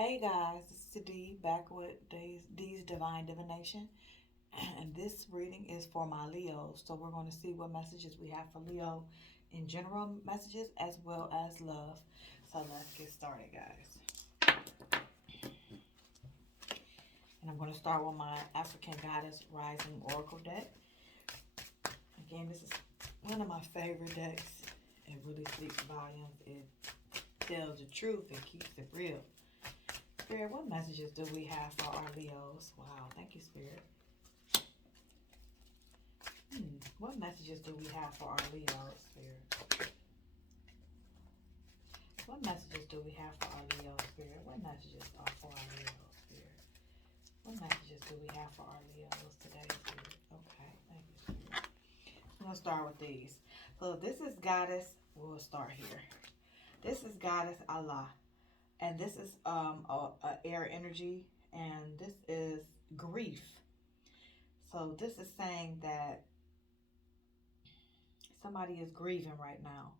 Hey guys, this is D back with D's Divine Divination, and this reading is for my Leos. So we're going to see what messages we have for Leo in general messages as well as love. So let's get started, guys. And I'm going to start with my African Goddess Rising Oracle deck. Again, this is one of my favorite decks. It really speaks volumes. It tells the truth. It keeps it real. Spirit, what messages do we have for our Leos? Wow, thank you, Spirit. What messages do we have for our Leos, Spirit? What messages do we have for our Leos, Spirit? What messages are for our Leos, Spirit? What messages do we have for our Leos today, Spirit? Okay, thank you, Spirit. I'm going to start with these. So this is Goddess, we'll start here. This is Goddess Allah. And this is a air energy, and this is grief. So this is saying that somebody is grieving right now.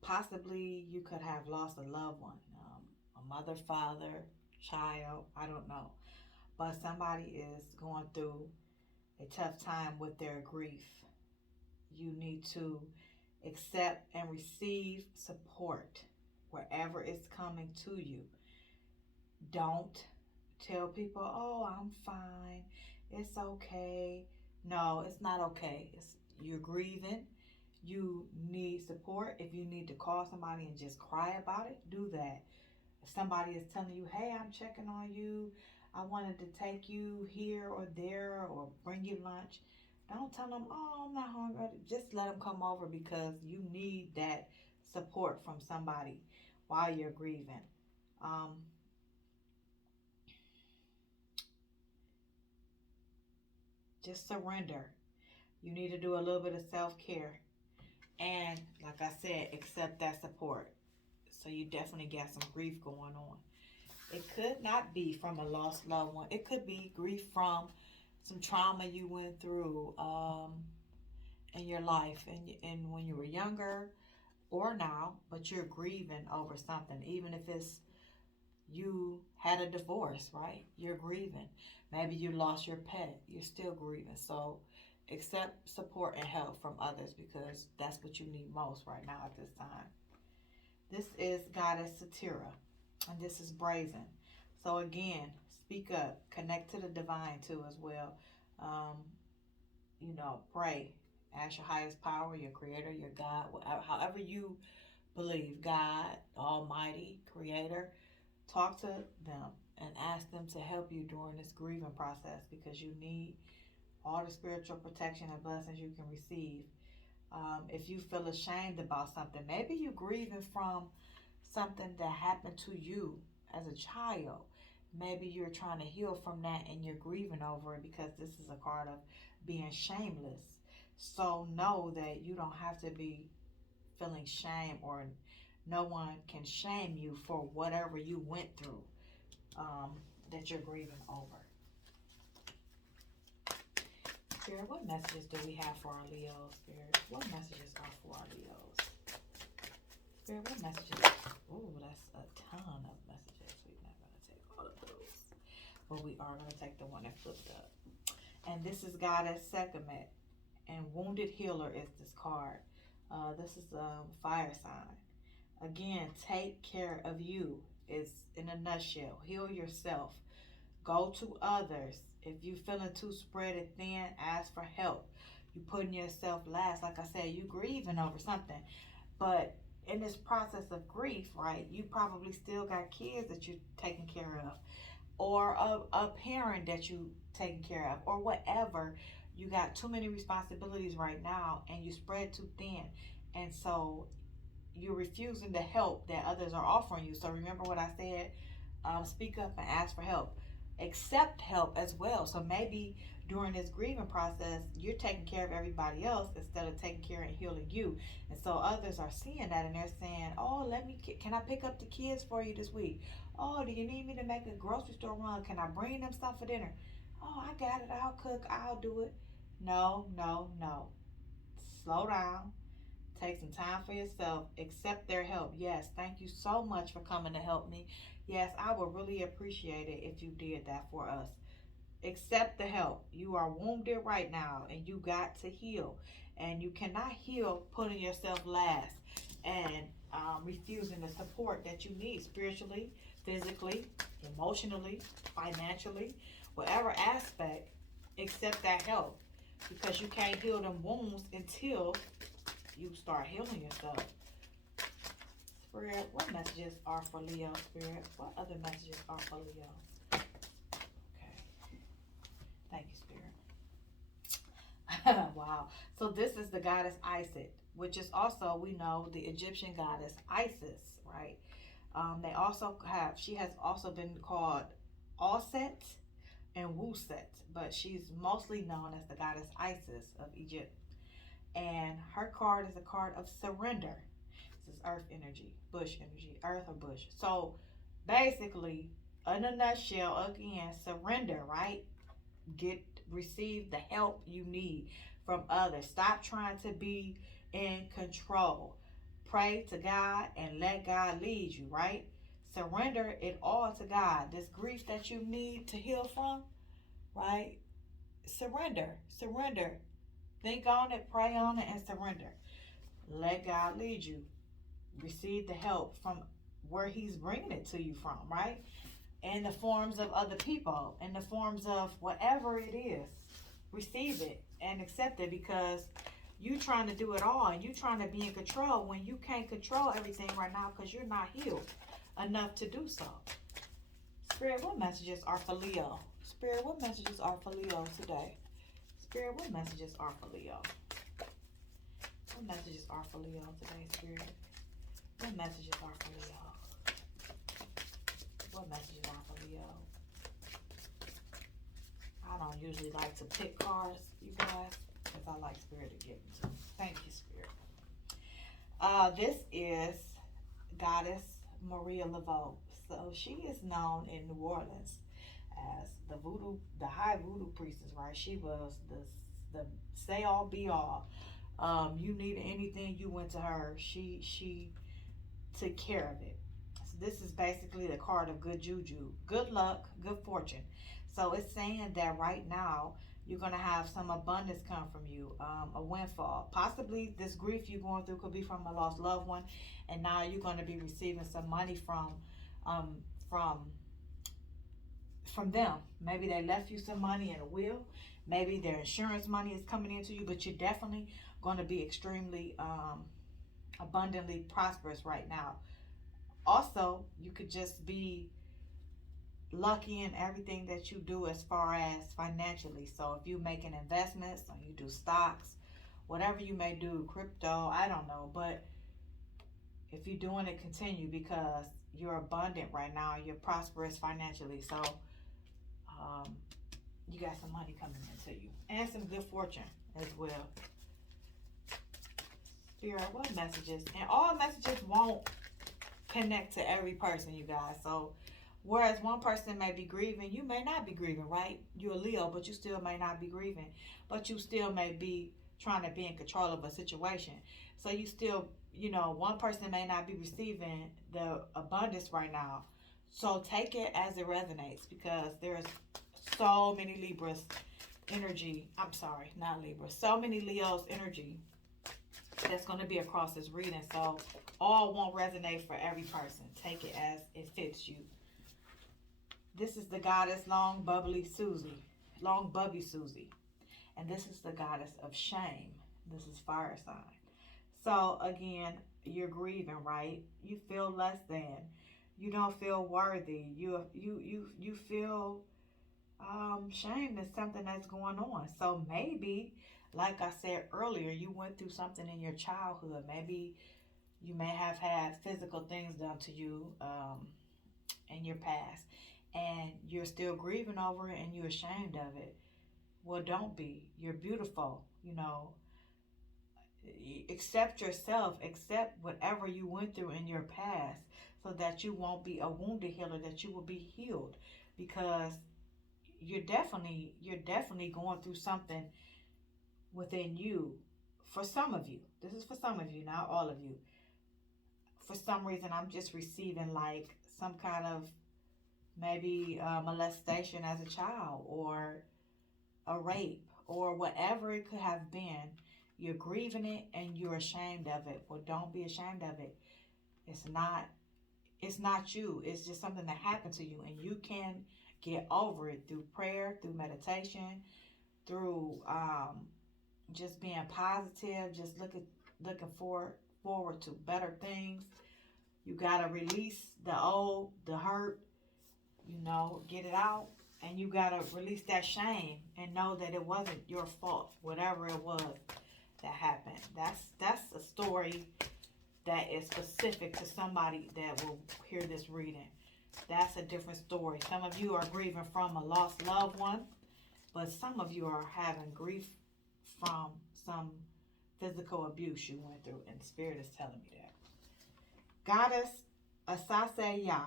Possibly you could have lost a loved one, a mother, father, child, I don't know. But somebody is going through a tough time with their grief. You need to accept and receive support wherever it's coming to you. Don't tell people, oh, I'm fine. It's okay. No, it's not okay. You're grieving. You need support. If you need to call somebody and just cry about it, do that. If somebody is telling you, hey, I'm checking on you, I wanted to take you here or there or bring you lunch, don't tell them, oh, I'm not hungry. Just let them come over because you need that support from somebody while you're grieving. Um, just surrender. You need to do a little bit of self-care. And like I said, accept that support. So you definitely got some grief going on. It could not be from a lost loved one. It could be grief from some trauma you went through in your life and when you were younger or now, but you're grieving over something. Even if it's you had a divorce, right? You're grieving. Maybe you lost your pet. You're still grieving. So accept support and help from others because that's what you need most right now at this time. This is Goddess Satira, and this is Brazen. So again, speak up, connect to the divine too as well. Um, pray, ask your highest power, your creator, your God, whatever, however you believe, God, Almighty, Creator. Talk to them and ask them to help you during this grieving process because you need all the spiritual protection and blessings you can receive. If you feel ashamed about something, maybe you're grieving from something that happened to you as a child. Maybe you're trying to heal from that and you're grieving over it because this is a card of being shameless. So know that you don't have to be feeling shame or no one can shame you for whatever you went through that you're grieving over. Spirit, what messages do we have for our Leos? Spirit, what messages are for our Leos? Spirit, what messages? Oh, that's a ton of messages. We're not going to take all of those. But we are going to take the one that flipped up. And this is Goddess Sekhmet. And Wounded Healer is this card. This is a fire sign. Again, take care of you. Is in a nutshell. Heal yourself. Go to others. If you feeling too spread it thin, ask for help. You putting yourself last. Like I said, you grieving over something. But in this process of grief, right, you probably still got kids that you're taking care of. Or a parent that you taking care of. Or whatever. You got too many responsibilities right now and you spread too thin. And so you're refusing the help that others are offering you. So remember what I said, speak up and ask for help. Accept help as well. So maybe during this grieving process, you're taking care of everybody else instead of taking care and healing you. And so others are seeing that and they're saying, oh, can I pick up the kids for you this week? Oh, do you need me to make a grocery store run? Can I bring them stuff for dinner? Oh, I got it. I'll cook. I'll do it. No, no, no. Slow down. Take some time for yourself. Accept their help. Yes, thank you so much for coming to help me. Yes, I would really appreciate it if you did that for us. Accept the help. You are wounded right now and you got to heal. And you cannot heal putting yourself last and refusing the support that you need spiritually, physically, emotionally, financially, whatever aspect. Accept that help because you can't heal them wounds until you start healing yourself. Spirit, what messages are for Leo? Spirit, what other messages are for Leo? Okay. Thank you, Spirit. Wow. So this is the goddess Isis, which is also, we know, the Egyptian goddess Isis, right? They also have, she has also been called Auset and Wuset, but she's mostly known as the goddess Isis of Egypt. And her card is a card of surrender. This is earth energy, bush energy, earth or bush. So basically, in a nutshell, again, surrender, right? Receive the help you need from others. Stop trying to be in control. Pray to God and let God lead you, right? Surrender it all to God. This grief that you need to heal from, right? Surrender. Think on it, pray on it, and surrender. Let God lead you. Receive the help from where He's bringing it to you from, right? In the forms of other people, in the forms of whatever it is. Receive it and accept it because you trying to do it all and you trying to be in control when you can't control everything right now because you're not healed enough to do so. Spirit, what messages are for Leo? Spirit, what messages are for Leo today? Spirit, what messages are for Leo? What messages are for Leo today, Spirit? What messages are for Leo? What messages are for Leo? I don't usually like to pick cards, you guys, because I like Spirit to give them to me. Thank you, Spirit. This is Goddess Maria Laveau. So she is known in New Orleans as the high voodoo priestess, right? She was the say all be all. You needed anything, you went to her. She took care of it. So this is basically the card of good juju, good luck, good fortune. So it's saying that right now you're gonna have some abundance come from you, a windfall. Possibly this grief you're going through could be from a lost loved one, and now you're gonna be receiving some money um, from them. Maybe they left you some money in a will. Maybe their insurance money is coming into you, but you're definitely going to be extremely abundantly prosperous right now. Also, you could just be lucky in everything that you do as far as financially. So if you making investments or you do stocks, whatever you may do, crypto, I don't know, but if you're doing it, continue because you're abundant right now. You're prosperous financially. So you got some money coming into you and some good fortune as well. Spirit, what messages? And all messages won't connect to every person, you guys. So whereas one person may be grieving, you may not be grieving, right? You're a Leo, but you still may not be grieving. But you still may be trying to be in control of a situation. So you still, one person may not be receiving the abundance right now. So take it as it resonates because there's so many Libras energy. I'm sorry, not Libra. So many Leos energy that's going to be across this reading. So all won't resonate for every person. Take it as it fits you. This is the goddess Long Bubby Susie. And this is the goddess of shame. This is fire sign. So again, you're grieving, right? You feel less than. You don't feel worthy. You feel shame is something that's going on. So maybe, like I said earlier, you went through something in your childhood. Maybe you may have had physical things done to you in your past, and you're still grieving over it, and you're ashamed of it. Well, don't be. You're beautiful. Accept yourself. Accept whatever you went through in your past, so that you won't be a wounded healer. That you will be healed, because you're definitely going through something within you for some of you, this is for some of you, not all of you. For some reason, I'm just receiving like some kind of maybe molestation as a child, or a rape, or whatever it could have been. You're grieving it and you're ashamed of it. Well, don't be ashamed of it. It's not it's not you. It's just something that happened to you, and you can get over it through prayer, through meditation, through just being positive, just looking forward to better things. You gotta release the old, the hurt, get it out, and you gotta release that shame and know that it wasn't your fault, whatever it was that happened. That's a story that is specific to somebody that will hear this reading. That's a different story. Some of you are grieving from a lost loved one, but some of you are having grief from some physical abuse you went through, and Spirit is telling me that. Goddess Asase Ya,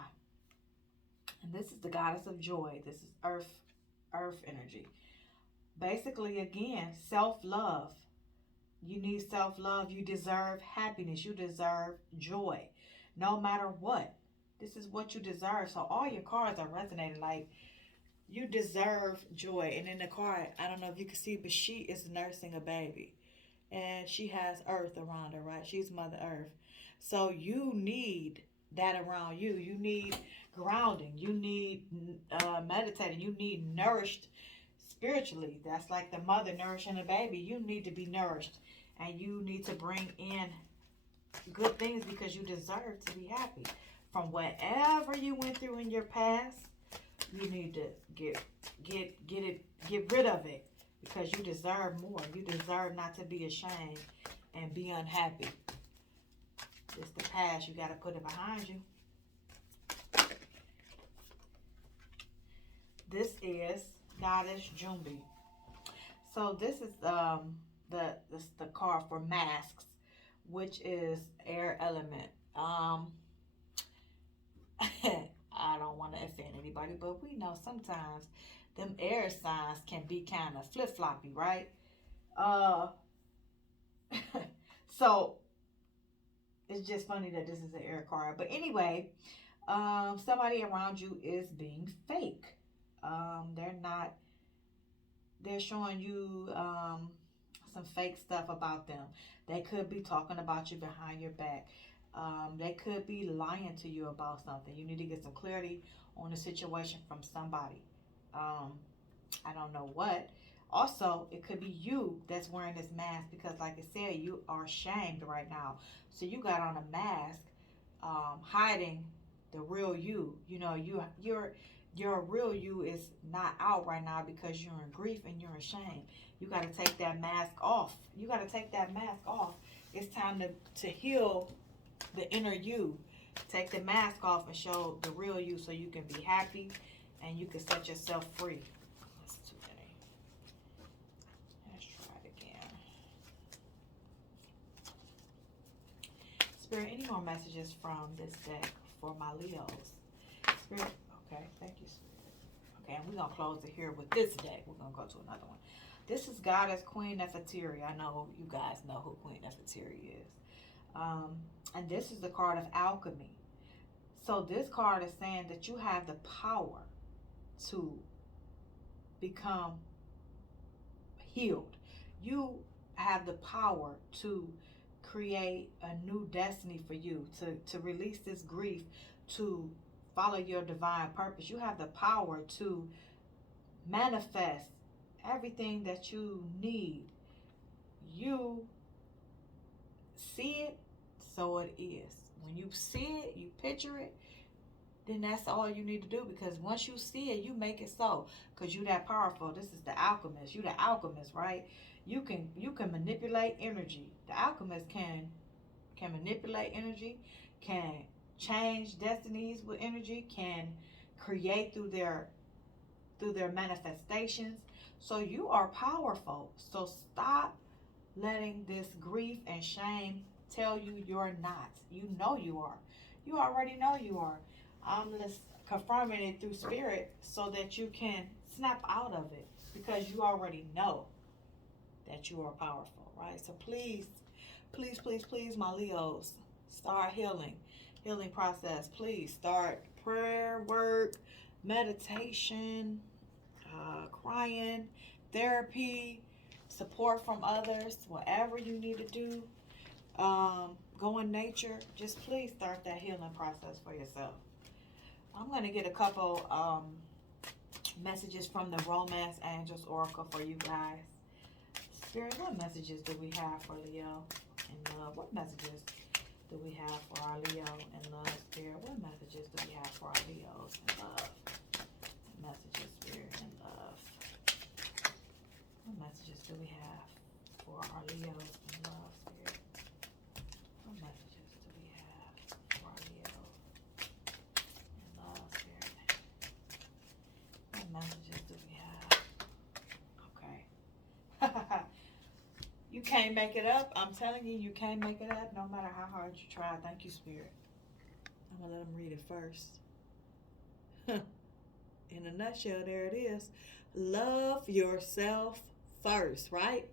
and this is the goddess of joy. This is earth energy. Basically, again, self-love. You need self-love. You deserve happiness. You deserve joy. No matter what. This is what you deserve. So all your cards are resonating. Like, you deserve joy. And in the card, I don't know if you can see, but she is nursing a baby. And she has earth around her, right? She's Mother Earth. So you need that around you. You need grounding. You need meditating. You need nourished spiritually. That's like the mother nourishing a baby. You need to be nourished. And you need to bring in good things because you deserve to be happy. From whatever you went through in your past, you need to get rid of it, because you deserve more. You deserve not to be ashamed and be unhappy. It's the past. You got to put it behind you. This is Goddess Jumbi. So this is the card for masks, which is air element. I don't want to offend anybody, but we know sometimes them air signs can be kind of flip-floppy, right? So it's just funny that this is an air card. But anyway, somebody around you is being fake. They're showing you some fake stuff about them. They could be talking about you behind your back. They could be lying to you about something. You need to get some clarity on the situation from somebody. I don't know what. Also, it could be you that's wearing this mask, because like I said, you are shamed right now. So you got on a mask, hiding the real you. Your real you is not out right now because you're in grief and you're in shame. You got to take that mask off. You got to take that mask off. It's time to heal the inner you. Take the mask off and show the real you, so you can be happy and you can set yourself free. That's too many. Let's try it again. Spirit, any more messages from this deck for my Leos? Spirit, okay, thank you, Spirit. Okay, and we're going to close it here with this deck. We're going to go to another one. This is Goddess Queen Nefertiti. I know you guys know who Queen Nefertiti is. And this is the card of alchemy. So this card is saying that you have the power to become healed. You have the power to create a new destiny for you, to release this grief, to follow your divine purpose. You have the power to manifest everything that you need. You see it, so it is. When you see it, you picture it, then that's all you need to do, because once you see it, you make it so, because you that powerful. This is the alchemist. You the alchemist, right? You can manipulate energy. The alchemist can manipulate energy, can change destinies with energy, can create through their manifestations. So you are powerful. So stop letting this grief and shame tell you you're not. You know you are. You already know you are. I'm just confirming it through spirit so that you can snap out of it, because you already know that you are powerful. right? So please, please, please, please, my Leos, start healing process. Please start prayer work, meditation, crying, therapy, support from others, whatever you need to do. Go in nature. Just please start that healing process for yourself. I'm going to get a couple messages from the Romance Angels Oracle for you guys. Spirit, what messages do we have for Leo in love? What messages do we have for our Leo in love? Spirit, what messages do we have for our Leos in love? Messages, Spirit, in love. What messages do we have for our Leos in love, Spirit? What messages do we have for our Leos in love, Spirit? What messages do we have? Okay. You can't make it up. I'm telling you, you can't make it up no matter how hard you try. Thank you, Spirit. I'm going to let them read it first. In a nutshell, there it is. Love yourself first, right?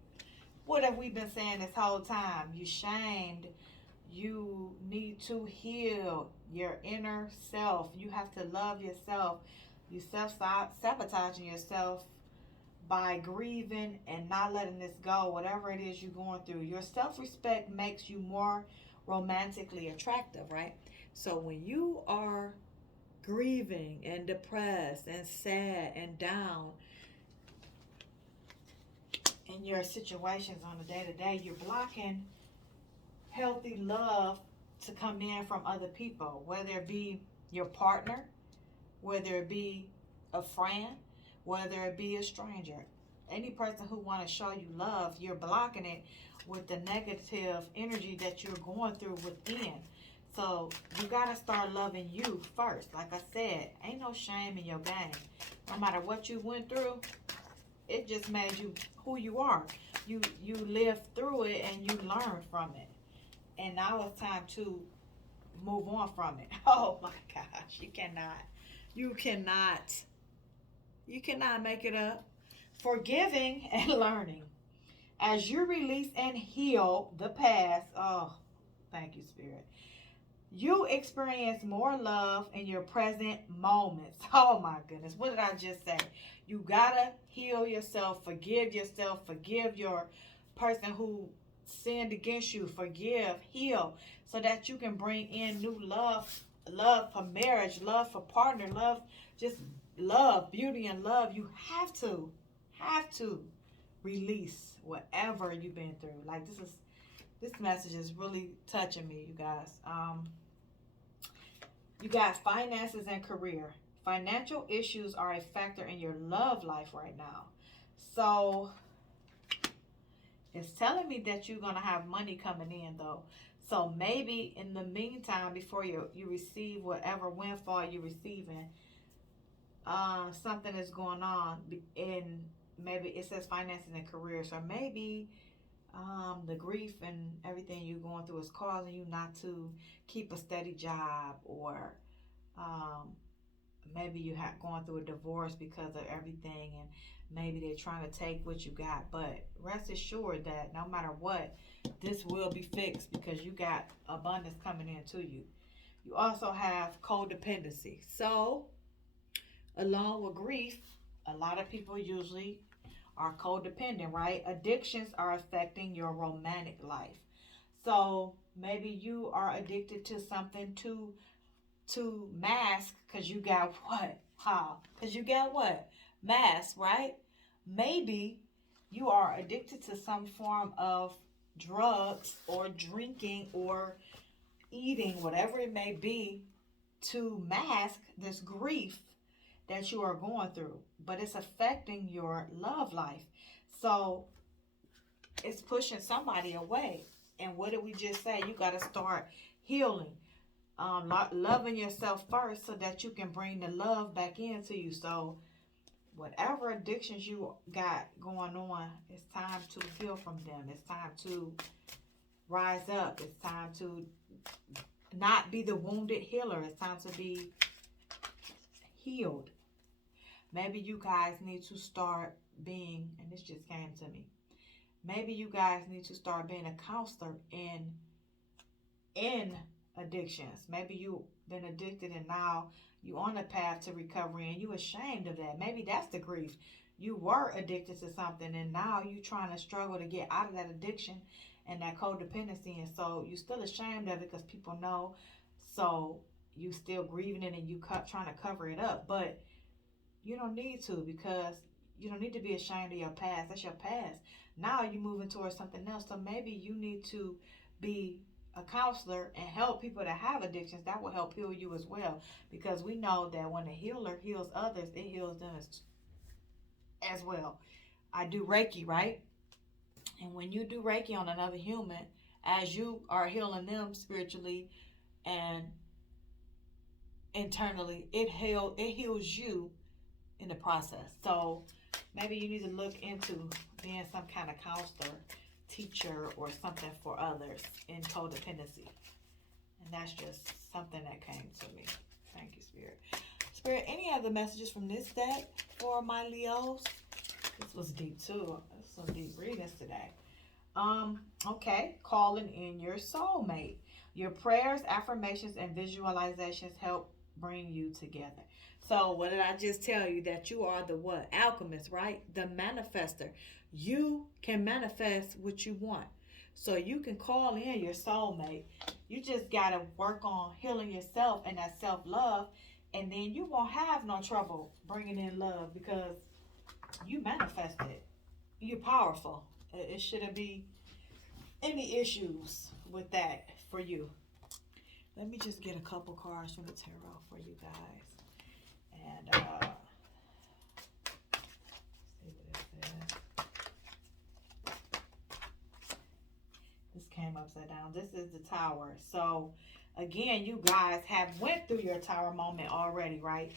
What have we been saying this whole time? You shamed. You need to heal your inner self. You have to love yourself. You self-sabotaging yourself by grieving and not letting this go, whatever it is you're going through. Your self-respect makes you more romantically attractive, right? So when you are grieving and depressed and sad and down in your situations on a day-to-day, you're blocking healthy love to come in from other people, whether it be your partner, whether it be a friend, whether it be a stranger. Any person who want to show you love, you're blocking it with the negative energy that you're going through within. So you got to start loving you first. Like I said, ain't no shame in your game. No matter what you went through, it just made you who you are. You lived through it and you learned from it. And now it's time to move on from it. Oh my gosh, you cannot make it up. Forgiving and learning. As you release and heal the past, oh, thank you, Spirit. You experience more love in your present moments. Oh my goodness, what did I just say? You gotta heal yourself, forgive your person who sinned against you, forgive, heal, so that you can bring in new love for marriage, love for partner, love, just love, beauty and love. You have to release whatever you've been through. Like this message is really touching me, you guys. You got finances and career. Financial issues are a factor in your love life right now. So it's telling me that you're going to have money coming in, though. So maybe in the meantime, before you receive whatever windfall you're receiving, something is going on in, maybe it says finances and career. So maybe the grief and everything you're going through is causing you not to keep a steady job, or maybe you have going through a divorce because of everything, and maybe they're trying to take what you got. But rest assured that no matter what, this will be fixed because you got abundance coming into you. You also have codependency. So along with grief, a lot of people usually are codependent, right? Addictions are affecting your romantic life. So maybe you are addicted to something to mask, because you got what? How? Because you got what? Mask, right? Maybe you are addicted to some form of drugs or drinking or eating, whatever it may be, to mask this grief that you are going through. But it's affecting your love life. So it's pushing somebody away. And what did we just say? You got to start healing. Loving yourself first so that you can bring the love back into you. So whatever addictions you got going on, it's time to heal from them. It's time to rise up. It's time to not be the wounded healer. It's time to be healed. Maybe you guys need to start being, and this just came to me, Maybe you guys need to start being a counselor in addictions. Maybe you've been addicted and now you on a path to recovery and you ashamed of that. Maybe that's the grief. You were addicted to something and now you trying to struggle to get out of that addiction and that codependency, and so you still ashamed of it because people know. So you still grieving it and you trying to cover it up, but you don't need to, because you don't need to be ashamed of your past. That's your past. Now you're moving towards something else. So maybe you need to be a counselor and help people that have addictions. That will help heal you as well. Because we know that when a healer heals others, it heals them as well. I do Reiki, right? And when you do Reiki on another human, as you are healing them spiritually and internally, it heals you in the process. So maybe you need to look into being some kind of counselor, teacher, or something for others in codependency. And that's just something that came to me. Thank you, Spirit. Spirit, any other messages from this deck for my Leos? This was deep too. Some deep readings today. Okay, calling in your soulmate. Your prayers, affirmations, and visualizations help bring you together. So what did I just tell you? That you are the what? Alchemist, right? The manifester. You can manifest what you want. So you can call in your soulmate. You just got to work on healing yourself and that self-love. And then you won't have no trouble bringing in love because you manifested it. You're powerful. It shouldn't be any issues with that for you. Let me just get a couple cards from the tarot for you guys. And see what it says. This came upside down. This is the Tower. So again, you guys have went through your Tower moment already, right?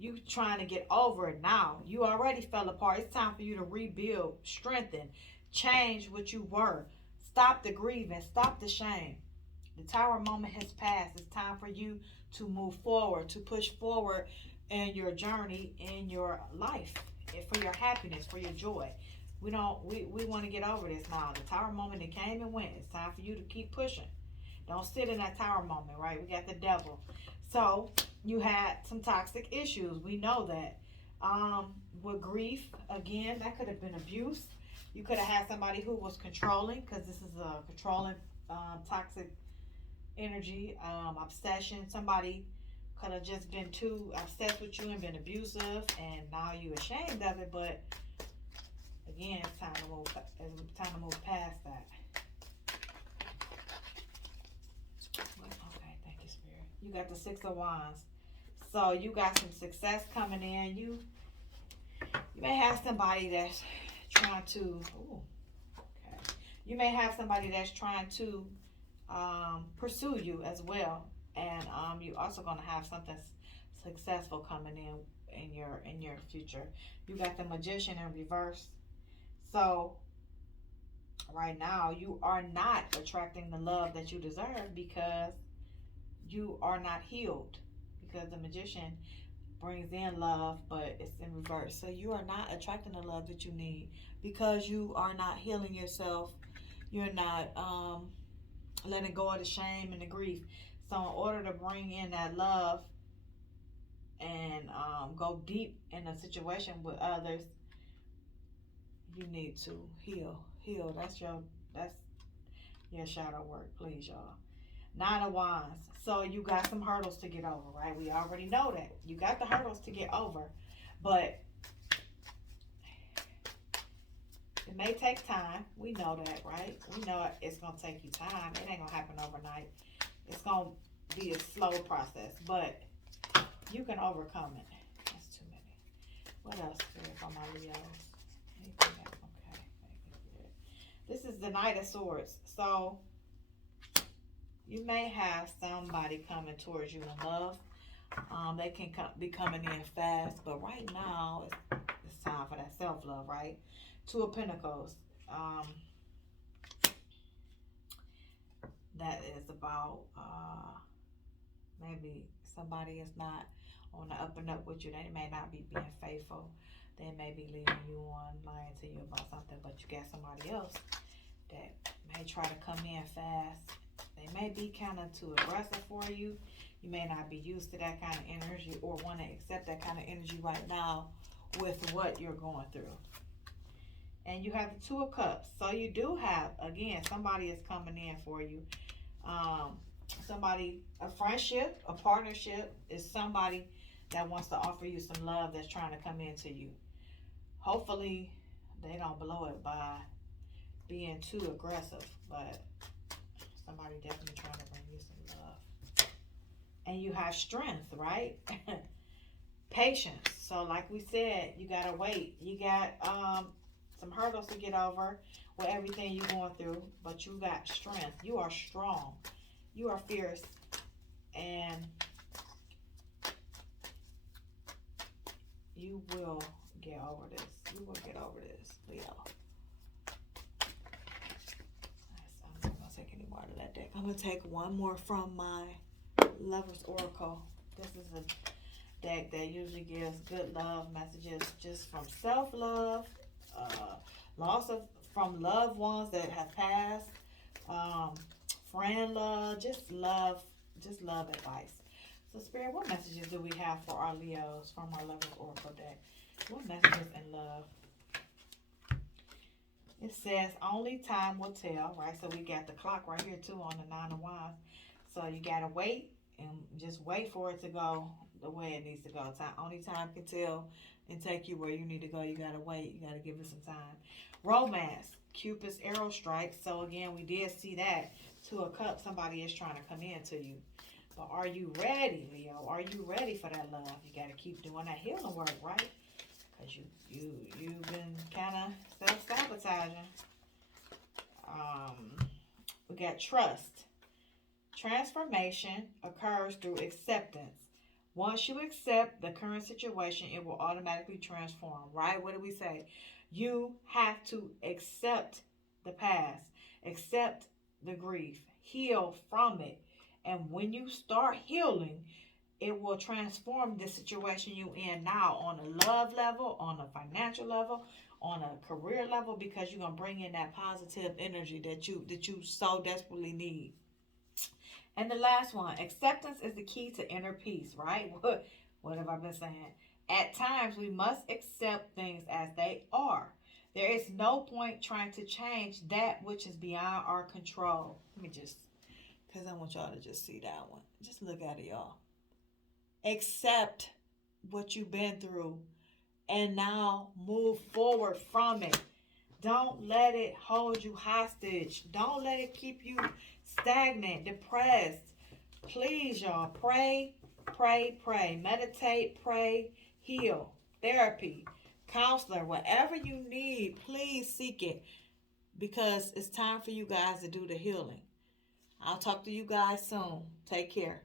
You trying to get over it now. You already fell apart. It's time for you to rebuild, strengthen, change what you were. Stop the grieving. Stop the shame. The Tower moment has passed. It's time for you to move forward, to push forward in your journey, in your life, for your happiness, for your joy. We want to get over this now. The Tower moment, it came and went. It's time for you to keep pushing. Don't sit in that Tower moment, right? We got the devil. So you had some toxic issues. We know that. With grief, again, that could have been abuse. You could have had somebody who was controlling, because this is a controlling, toxic energy, obsession. Somebody could have just been too obsessed with you and been abusive, and now you ashamed of it. But again, it's time to move past that. Okay, thank you, Spirit. You got the Six of Wands, so you got some success coming in. You may have somebody that's trying to. Ooh, okay. You may have somebody that's trying to pursue you as well, and you also gonna have something successful coming in your future. You got the Magician in reverse. So right now you are not attracting the love that you deserve because you are not healed, because the Magician brings in love, but it's in reverse. So you are not attracting the love that you need because you are not healing yourself. You're not letting go of the shame and the grief. So in order to bring in that love and go deep in a situation with others, you need to heal. That's your shadow work, please, y'all. Nine of Wands. So you got some hurdles to get over, right? We already know that. You got the hurdles to get over. But it may take time. We know that, right? We know it's going to take you time. It ain't going to happen overnight. It's going to be a slow process. But you can overcome it. That's too many. What else for my Leos? Anything else? Okay. This is the Knight of Swords. So you may have somebody coming towards you in love. They can be coming in fast, but right now it's time for that self-love, right? Two of Pentacles. That is about maybe somebody is not on the up and up with you. They may not be being faithful. They may be leaving you on, lying to you about something, but you got somebody else that may try to come in fast. They may be kind of too aggressive for you. You may not be used to that kind of energy or want to accept that kind of energy right now with what you're going through. And you have the Two of Cups. So you do have, again, somebody is coming in for you. Somebody, a friendship, a partnership is somebody that wants to offer you some love that's trying to come into you. Hopefully, they don't blow it by being too aggressive, but somebody definitely trying to bring you some love. And you have strength, right? Patience. So like we said, you gotta wait. You got some hurdles to get over with everything you're going through, but you got strength. You are strong. You are fierce. And you will get over this. You will get over this, Leo. I'm not going to take any more out of that deck. I'm going to take one more from my Lover's Oracle. This is a deck that usually gives good love messages just from self-love, loss from loved ones that have passed, friend love, just love advice. So Spirit, what messages do we have for our Leos from our Lover's Oracle deck? What messages in love? It says only time will tell, right? So we got the clock right here too on the Nine of Wands. So you gotta wait and just wait for it to go the way it needs to go. Only time can tell and take you where you need to go. You gotta wait. You gotta give it some time. Romance, Cupid's arrow strike. So again, we did see that. Two of Cups. Somebody is trying to come into you. But are you ready, Leo? Are you ready for that love? You gotta keep doing that healing work, right? Because you've been kind of self-sabotaging. We got trust. Transformation occurs through acceptance. Once you accept the current situation, it will automatically transform, right? What do we say? You have to accept the past, accept the grief, heal from it. And when you start healing, it will transform the situation you're in now on a love level, on a financial level, on a career level, because you're going to bring in that positive energy that you so desperately need. And the last one, acceptance is the key to inner peace, right? What have I been saying? At times, we must accept things as they are. There is no point trying to change that which is beyond our control. Let me just, because I want y'all to just see that one. Just look at it, y'all. Accept what you've been through and now move forward from it. Don't let it hold you hostage. Don't let it keep you stagnant, depressed. Please, y'all, pray, pray, pray. Meditate, pray, heal. Therapy, counselor, whatever you need, please seek it, because it's time for you guys to do the healing. I'll talk to you guys soon. Take care.